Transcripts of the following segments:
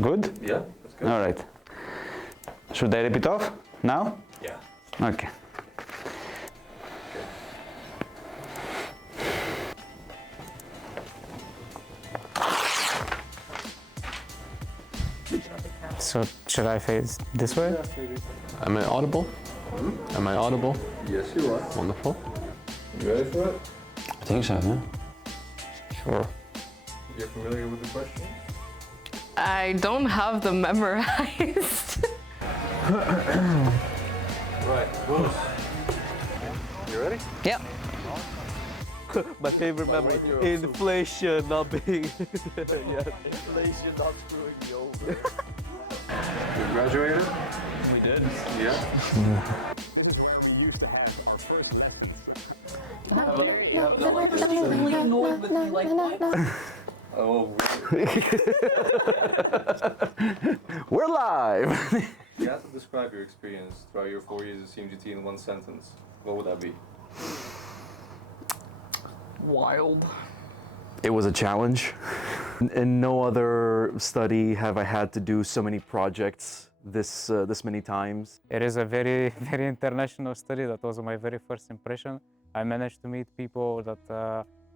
Good? Yeah, that's good. All right. Should I rip it off now? Yeah. Okay. So should I face this way? Am I audible? Am I audible? Yes, you are. Wonderful. You ready for it? I think so, yeah. Sure. You're familiar with the questions? I don't have them memorized. Right, Bruce. You ready? Yep. My favorite memory, inflation not being... yeah. Inflation not screwing me over. You graduated? We did. Yeah. This is where we used to have our first lessons. Oh, We're live! if you had to describe your experience throughout your 4 years at CMGT in one sentence, what would that be? Wild. It was a challenge. In no other study have I had to do so many projects this many times. It is a very, very international study. That was my very first impression. I managed to meet people that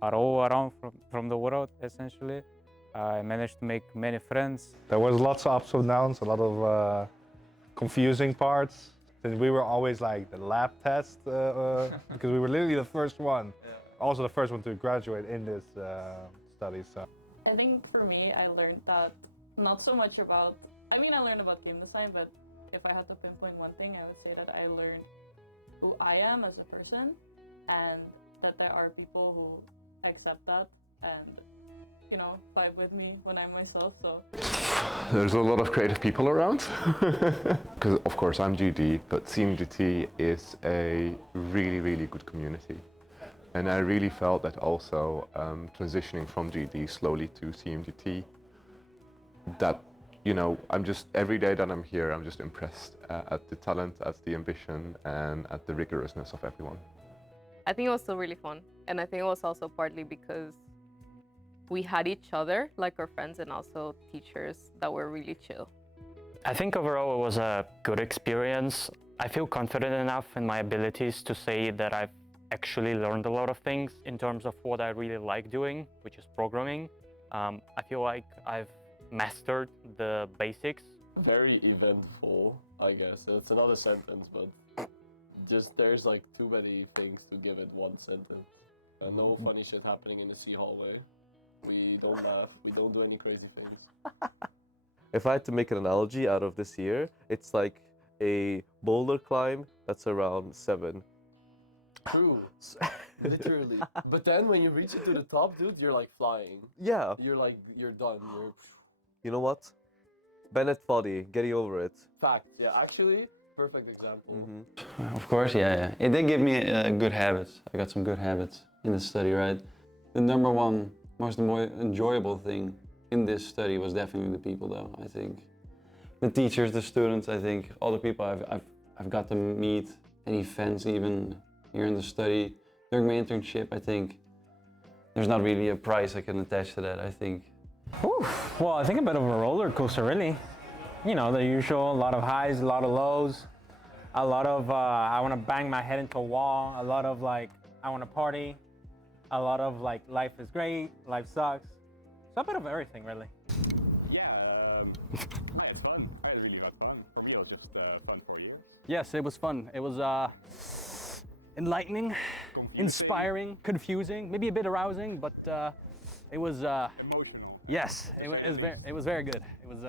are all around from the world, essentially. I managed to make many friends. There was lots of ups and downs, a lot of confusing parts. Since we were always like the lab test, because we were literally the first one, also the first one to graduate in this study. So I think for me, I learned that not so much about, I learned about game design, but if I had to pinpoint one thing, I would say that I learned who I am as a person, and that there are people who accept that and, vibe with me when I'm myself, so. There's a lot of creative people around. Because of course I'm GD, but CMGT is a really, really good community. And I really felt that also transitioning from GD slowly to CMGT, that, I'm just, every day that I'm here, I'm just impressed at the talent, at the ambition, and at the rigorousness of everyone. I think it was still really fun. And I think it was also partly because we had each other, like our friends, and also teachers that were really chill. I think overall it was a good experience. I feel confident enough in my abilities to say that I've actually learned a lot of things in terms of what I really like doing, which is programming. I feel like I've mastered the basics. Very eventful, I guess. It's another sentence, but just there's like too many things to give it one sentence. No funny shit happening in the sea hallway. We don't laugh, we don't do any crazy things. If I had to make an analogy out of this year, it's like a boulder climb that's around 7. True, literally. But then when you reach it to the top, dude, you're like flying. Yeah. You're done. You know what? Bennett Foddy, getting over it. Fact, yeah, actually, perfect example. Of course, yeah. It did give me good habits. I got some good habits in the study, right? The number one most enjoyable thing in this study was definitely the people, though, I think. The teachers, the students, I think, all the people I've got to meet, any events even here in the study. During my internship, I think there's not really a price I can attach to that, I think. Whew. Well, I think a bit of a roller coaster, really. The usual, a lot of highs, a lot of lows, a lot of I want to bang my head into a wall, a lot of I want to party, a lot of life is great, life sucks. So a bit of everything, really. Yeah, I had fun. I really had fun. For me, it was just fun 4 years. Yes, it was fun. It was enlightening, inspiring, confusing, maybe a bit arousing, but it was Emotional. yes, it was very good. It was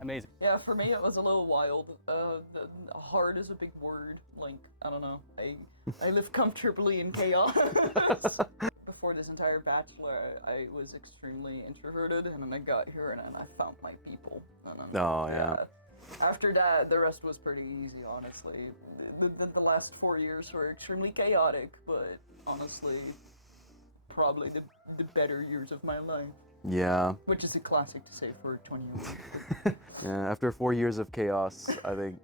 amazing. Yeah, for me it was a little wild. Hard is a big word. I don't know. I live comfortably in chaos. Before this entire bachelor, I was extremely introverted, and then I got here and then I found my people. And then, yeah. After that, the rest was pretty easy, honestly. The last 4 years were extremely chaotic, but honestly, probably the better years of my life. Yeah. Which is a classic to say for 20-year-olds. Yeah, after 4 years of chaos, I think,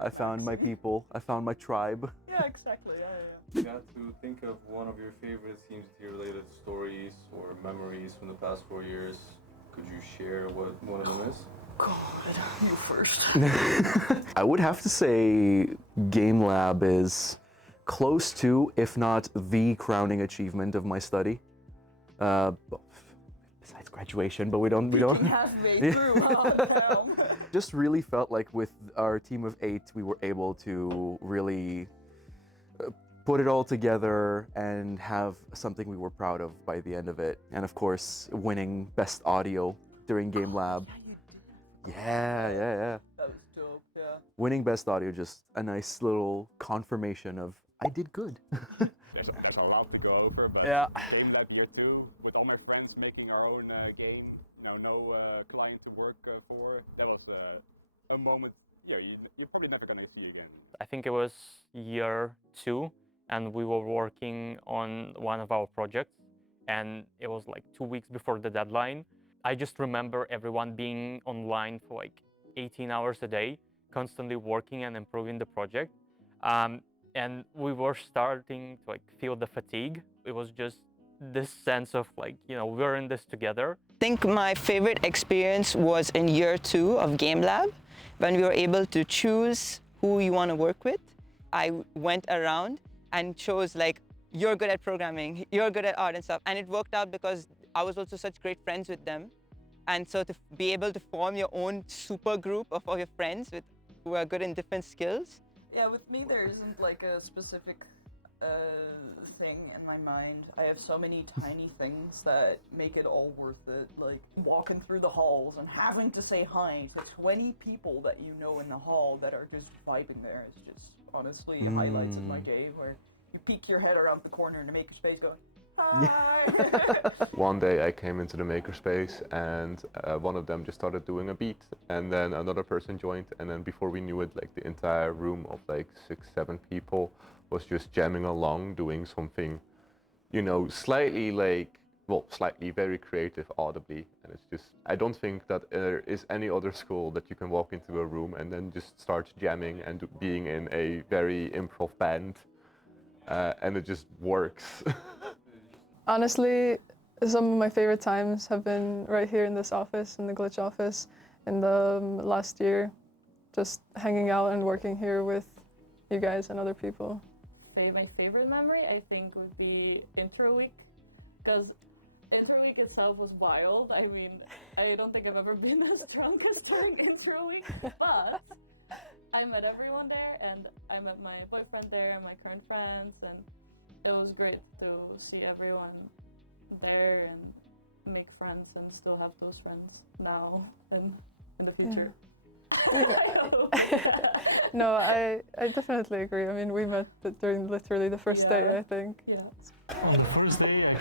I found my people, I found my tribe. Yeah, exactly, yeah. If you had to think of one of your favorite CMGT related stories or memories from the past 4 years, Could you share what one of them is? God, you first. I would have to say Game Lab is close to, if not the crowning achievement of my study. Besides graduation, but we don't. Halfway through, damn. Just really felt like with our team of 8, we were able to really put it all together and have something we were proud of by the end of it. And of course, winning Best Audio during Game Lab. Yeah. That was dope, yeah. Winning Best Audio, just a nice little confirmation of I did good. There's a lot to go over, but Yeah. Game Lab year 2, with all my friends making our own game, no client to work for, that was a moment you're probably never gonna see again. I think it was year 2, and we were working on one of our projects, and it was like 2 weeks before the deadline. I just remember everyone being online for like 18 hours a day, constantly working and improving the project. And we were starting to like feel the fatigue. It was just this sense of like, we're in this together. I think my favorite experience was in year 2 of Game Lab, when we were able to choose who you want to work with. I went around and chose like, you're good at programming, you're good at art and stuff. And it worked out because I was also such great friends with them. And so to be able to form your own super group of all your friends who are good in different skills. Yeah, with me there isn't like a specific thing in my mind. I have so many tiny things that make it all worth it. Like walking through the halls and having to say hi to 20 people that you know in the hall that are just vibing there is just honestly highlights of my day, where you peek your head around the corner in the makerspace going, hi! One day I came into the makerspace and one of them just started doing a beat, and then another person joined, and then before we knew it, like the entire room of like 6-7 people was just jamming along, doing something, slightly very creative audibly. And it's just, I don't think that there is any other school that you can walk into a room and then just start jamming and being in a very improv band, and it just works. Honestly, some of my favorite times have been right here in this office, in the Glitch office, in the last year, just hanging out and working here with you guys and other people. My favorite memory, I think, would be Intro Week, because Intro Week itself was wild. I mean, I don't think I've ever been as drunk as during Intro Week, but I met everyone there, and I met my boyfriend there and my current friends, and it was great to see everyone there and make friends and still have those friends now and in the future. No, I definitely agree. I mean, we met during literally the first day, I think. Yeah. On the first day I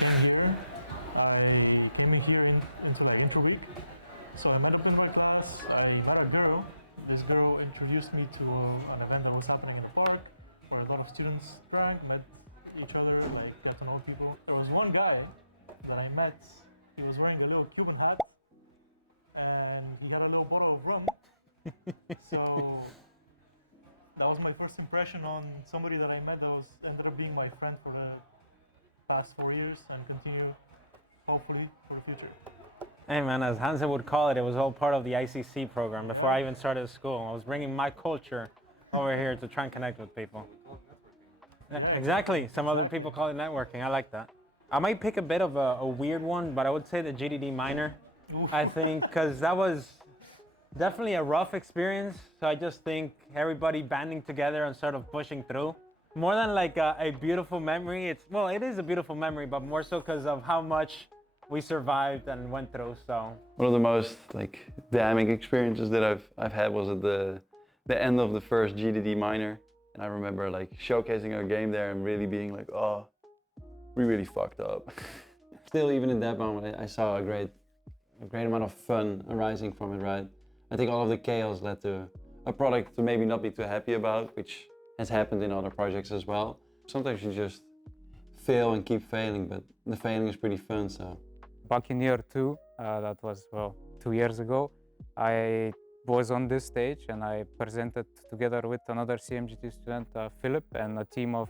came here into like Intro Week. So I met up in my class, I met a girl. This girl introduced me to an event that was happening in the park where a lot of students drank, met each other, like got to know people. There was one guy that I met, he was wearing a little Cuban hat and he had a little bottle of rum. So that was my first impression on somebody that I met that ended up being my friend for the past 4 years and continue hopefully for the future. Hey man, as Hansen would call it, it was all part of the ICC program before I even started school. I was bringing my culture over here to try and connect with people. Yeah, exactly, some other people call it networking, I like that. I might pick a bit of a weird one, but I would say the GDD minor, I think, because that was definitely a rough experience. So I just think everybody banding together and sort of pushing through. More than like a beautiful memory, it is a beautiful memory, but more so because of how much we survived and went through, so. One of the most like damning experiences that I've had was at the end of the first GDD minor. And I remember like showcasing our game there and really being like, oh, we really fucked up. Still, even in that moment, I saw a great amount of fun arising from it, right? I think all of the chaos led to a product to maybe not be too happy about, which has happened in other projects as well. Sometimes you just fail and keep failing, but the failing is pretty fun, so. Back in year 2, that was, 2 years ago, I was on this stage and I presented together with another CMGT student, Philip, and a team of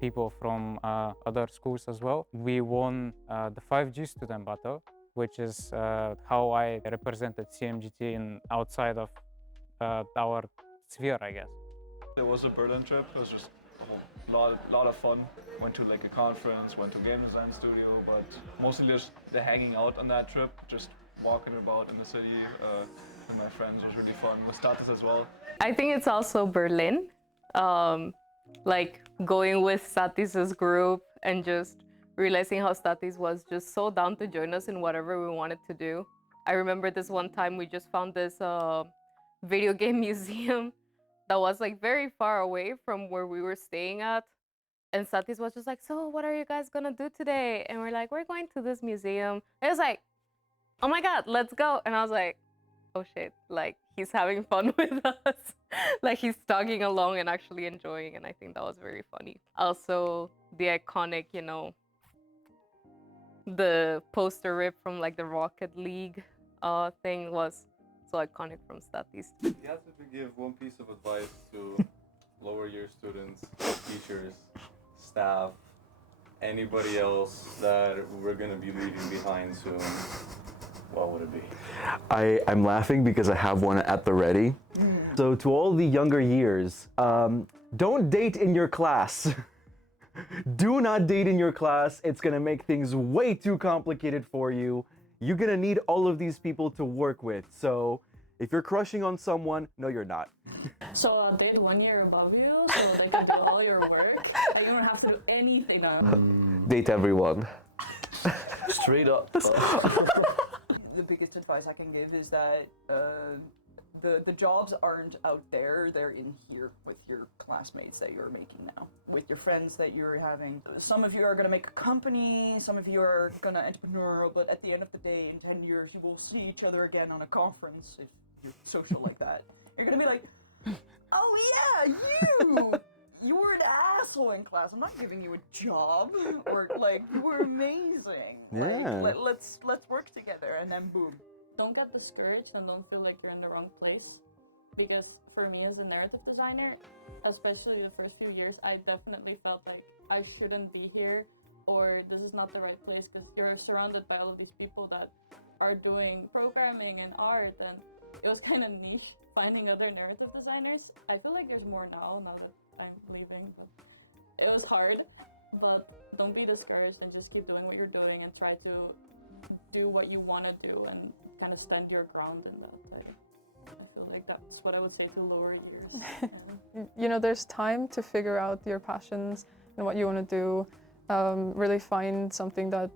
people from other schools as well. We won the 5G student battle, which is how I represented CMGT in outside of our sphere, I guess. It was a Berlin trip. It was just a lot of fun. Went to like a conference, went to a game design studio, but mostly just the hanging out on that trip, just walking about in the city with my friends was really fun. With Status as well. I think it's also Berlin. Like going with Statis's group and just realizing how Statis was just so down to join us in whatever we wanted to do. I remember this one time we just found this video game museum that was like very far away from where we were staying at. And Satis was just like, so what are you guys gonna do today? And we're like, we're going to this museum. And it was like, oh my God, let's go. And I was like, oh shit, like he's having fun with us. Like he's talking along and actually enjoying. And I think that was very funny. Also the iconic, you know, the poster rip from like the Rocket League thing was so iconic from Statis. If you had to give one piece of advice to lower year students, teachers, staff, anybody else that we're going to be leaving behind soon, what would it be? I'm laughing because I have one at the ready. So to all the younger years, don't date in your class. Do not date in your class. It's gonna make things way too complicated for you. You're gonna need all of these people to work with. So if you're crushing on someone, no, you're not. So date 1 year above you so they can do all your work. And you don't have to do anything now. Date everyone. Straight up. The biggest advice I can give is that the jobs aren't out there, they're in here with your classmates that you're making now, with your friends that you're having. Some of you are gonna make a company, some of you are gonna entrepreneur, but at the end of the day, in 10 years, you will see each other again on a conference, if you're social like that. You're gonna be like, oh yeah, you were an asshole in class, I'm not giving you a job, or like, you were amazing. Yeah. Like, let's work together, and then boom. Don't get discouraged and don't feel like you're in the wrong place. Because for me as a narrative designer, especially the first few years, I definitely felt like I shouldn't be here or this is not the right place because you're surrounded by all of these people that are doing programming and art, and it was kind of niche finding other narrative designers. I feel like there's more now that I'm leaving. But it was hard, but don't be discouraged and just keep doing what you're doing and try to do what you want to do and kind of stand your ground in that. I feel like that's what I would say to lower years. Yeah. You know, there's time to figure out your passions and what you want to do. Really find something that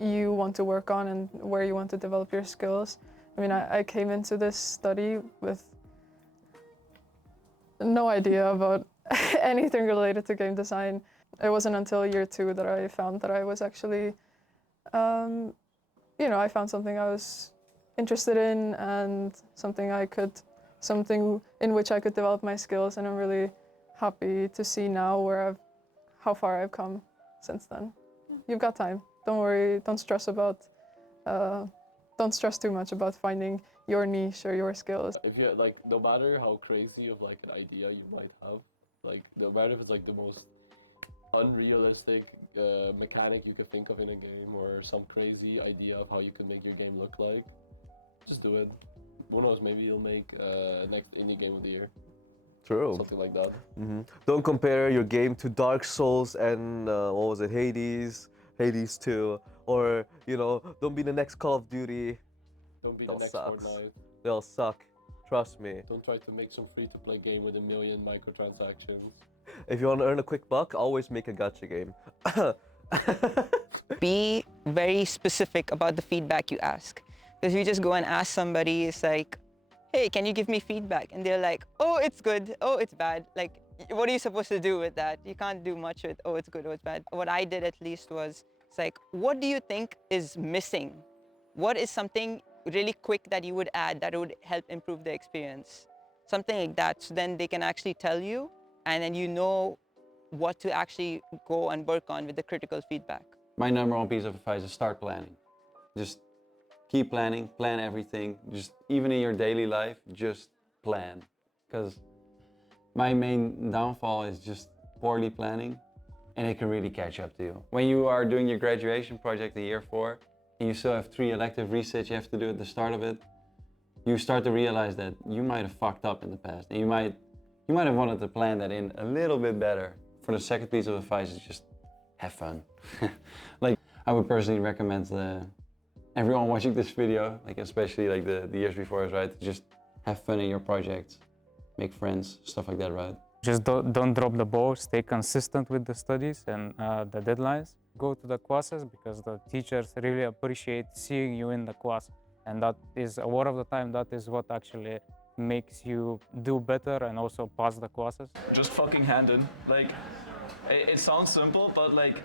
you want to work on and where you want to develop your skills. I mean, I came into this study with no idea about anything related to game design. It wasn't until year 2 that I found that I was actually you know, I found something I was interested in and something in which I could develop my skills, and I'm really happy to see now how far I've come since then. You've got time. Don't worry. Don't stress too much about finding your niche or your skills. If you like, no matter how crazy of like an idea you might have, like no matter if it's like the most unrealistic mechanic you could think of in a game or some crazy idea of how you could make your game look like, just do it. Who knows, maybe you'll make next indie game of the year. True. Something like that. Don't compare your game to Dark Souls and what was it, Hades 2, or you know, don't be the next Call of Duty. Don't be the next Fortnite. They'll suck. Trust me. Don't try to make some free-to-play game with 1 million microtransactions. If you want to earn a quick buck, always make a gacha game. Be very specific about the feedback you ask. Because you just go and ask somebody, it's like, hey, can you give me feedback? And they're like, oh, it's good, oh, it's bad. Like, what are you supposed to do with that? You can't do much with, oh, it's good, oh, it's bad. What I did at least was, it's like, what do you think is missing? What is something really quick that you would add that would help improve the experience? Something like that, so then they can actually tell you, and then you know what to actually go and work on with the critical feedback. My number one piece of advice is start planning. Just keep planning, plan everything. Just even in your daily life, just plan. Because my main downfall is just poorly planning, and it can really catch up to you. When you are doing your graduation project in year 4, and you still have 3 elective resets you have to do at the start of it, you start to realize that you might have fucked up in the past, and you might have wanted to plan that in a little bit better. For the second piece of advice is just have fun. Like, I would personally recommend everyone watching this video, like especially like the years before us, right? Just have fun in your projects, make friends, stuff like that, right? Just don't drop the ball, stay consistent with the studies and the deadlines. Go to the classes because the teachers really appreciate seeing you in the class. And that is, a lot of the time, that is what actually makes you do better and also pass the classes. Just fucking hand in. Like, it sounds simple, but like,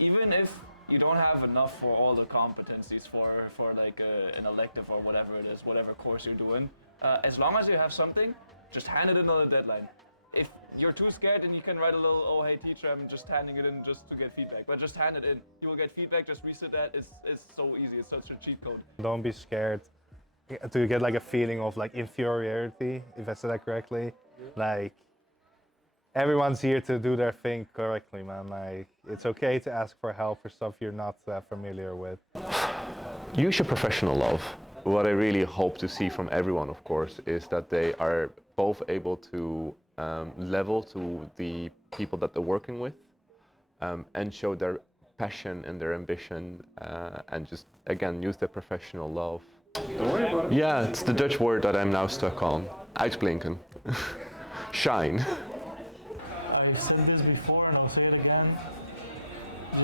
even if you don't have enough for all the competencies for like an elective or whatever it is, whatever course you're doing, as long as you have something, just hand it in on the deadline. If you're too scared, then you can write a little, oh hey teacher, I'm just handing it in just to get feedback. But just hand it in. You will get feedback, just reset that. It's so easy, it's such a cheat code. Don't be scared to get like a feeling of like inferiority, if I said that correctly. Like, everyone's here to do their thing correctly, man. Like, it's okay to ask for help for stuff you're not familiar with. Use your professional love. What I really hope to see from everyone, of course, is that they are both able to level to the people that they're working with and show their passion and their ambition and just, again, use their professional love. Yeah, it's the Dutch word that I'm now stuck on. Uitblinken. Shine. I've said this before and I'll say it again.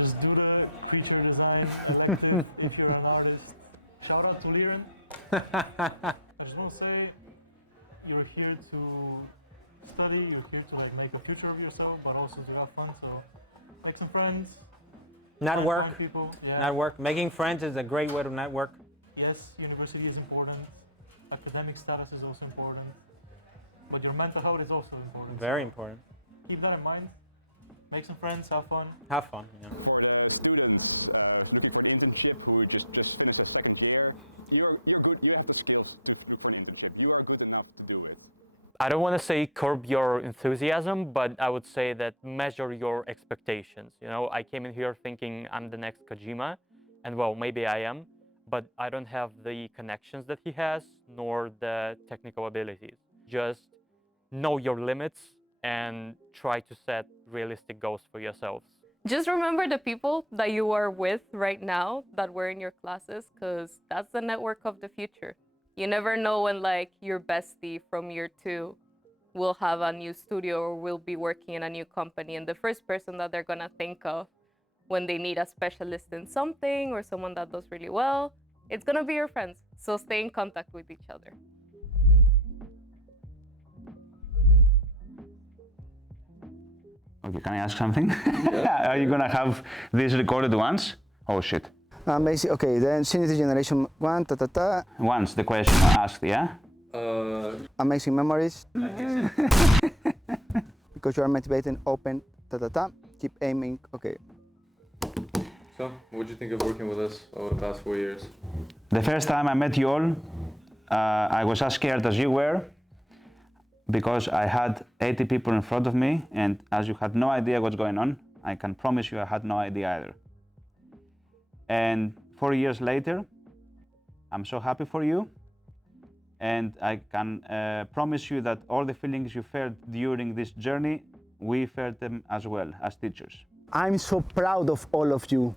Just do the creature design elective if you're an artist. Shout out to Liren. I just want to say you're here to study, you're here to like make a future of yourself, but also to have fun. So make some friends. Network. Find people. Yeah. Network. Making friends is a great way to network. Yes, university is important. Academic status is also important. But your mental health is also important. Very important. Keep that in mind. Make some friends, have fun. Have fun, yeah. For the students looking for the internship who just finished a second year, you're good. You have the skills for an internship. You are good enough to do it. I don't want to say curb your enthusiasm, but I would say that measure your expectations. You know, I came in here thinking I'm the next Kojima, and well, maybe I am, but I don't have the connections that he has, nor the technical abilities. Just know your limits and try to set realistic goals for yourselves. Just remember the people that you are with right now that were in your classes, because that's the network of the future. You never know when like your bestie from year 2 will have a new studio or will be working in a new company, and the first person that they're gonna think of when they need a specialist in something or someone that does really well, it's gonna be your friends. So stay in contact with each other. Okay, can I ask something? Yeah. Are you gonna have this recorded once? Oh shit. Amazing. Okay, then Unity Generation 1, Once the question asked, yeah? Amazing memories. Because you are motivated, open, keep aiming. Okay. So, what did you think of working with us over the past 4 years? The first time I met you all, I was as scared as you were, because I had 80 people in front of me, and as you had no idea what's going on, I can promise you I had no idea either. And 4 years later, I'm so happy for you, and I can promise you that all the feelings you felt during this journey, we felt them as well as teachers. I'm so proud of all of you.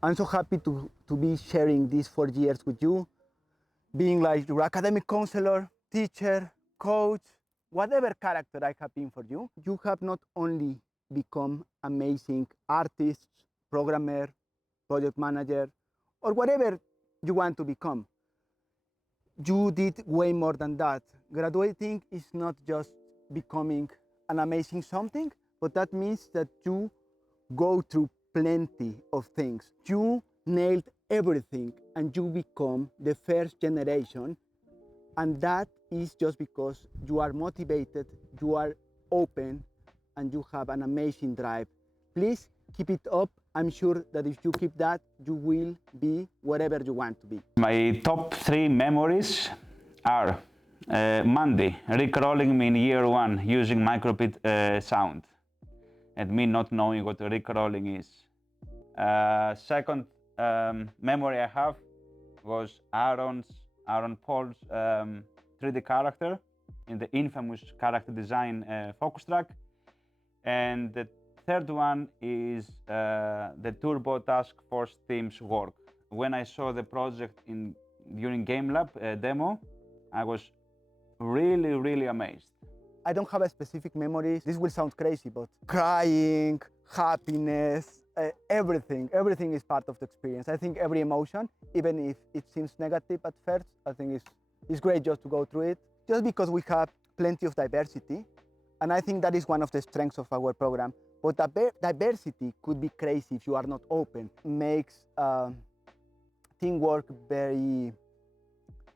I'm so happy to be sharing these 4 years with you, being like your academic counselor, teacher, coach, whatever character I have been for you. You have not only become amazing artists, programmer, project manager, or whatever you want to become. You did way more than that. Graduating is not just becoming an amazing something, but that means that you go through plenty of things. You nailed everything and you become the first generation, and that is just because you are motivated, you are open, and you have an amazing drive. Please keep it up. I'm sure that if you keep that, you will be whatever you want to be. My top 3 memories are Mandy rickrolling me in year 1 using microbeat sound, and me not knowing what rickrolling is. Second memory I have was Aaron Paul's 3D character in the infamous character design focus track. And the third one is the Turbo Task Force team's work. When I saw the project during Game Lab demo, I was really, really amazed. I don't have a specific memory. This will sound crazy, but crying, happiness, everything is part of the experience. I think every emotion, even if it seems negative at first, I think it's great just to go through it. Just because we have plenty of diversity, and I think that is one of the strengths of our program. But diversity could be crazy if you are not open. Makes teamwork very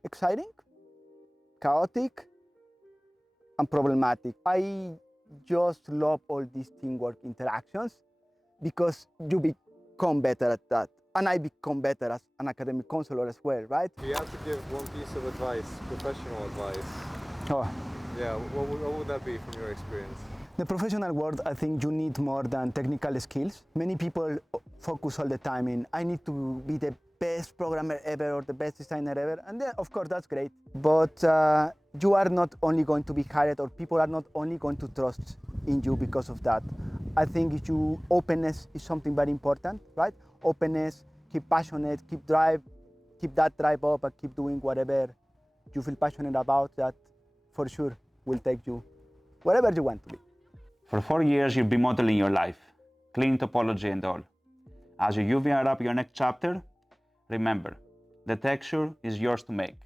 exciting, chaotic, and problematic. I just love all these teamwork interactions because you become better at that. And I become better as an academic counselor as well, right? If you have to give one piece of advice, professional advice, Oh. yeah, what would that be from your experience? The professional world, I think you need more than technical skills. Many people focus all the time in, I need to be the best programmer ever or the best designer ever. And then, of course, that's great. But you are not only going to be hired, or people are not only going to trust in you because of that. I think openness is something very important, right? Openness, keep passionate, keep that drive up, and keep doing whatever you feel passionate about. That for sure will take you wherever you want to be. For 4 years, you'll be modeling your life, clean topology and all. As you UV up your next chapter, remember, the texture is yours to make.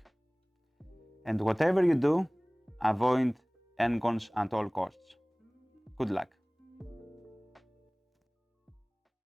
And whatever you do, avoid encons at all costs. Good luck.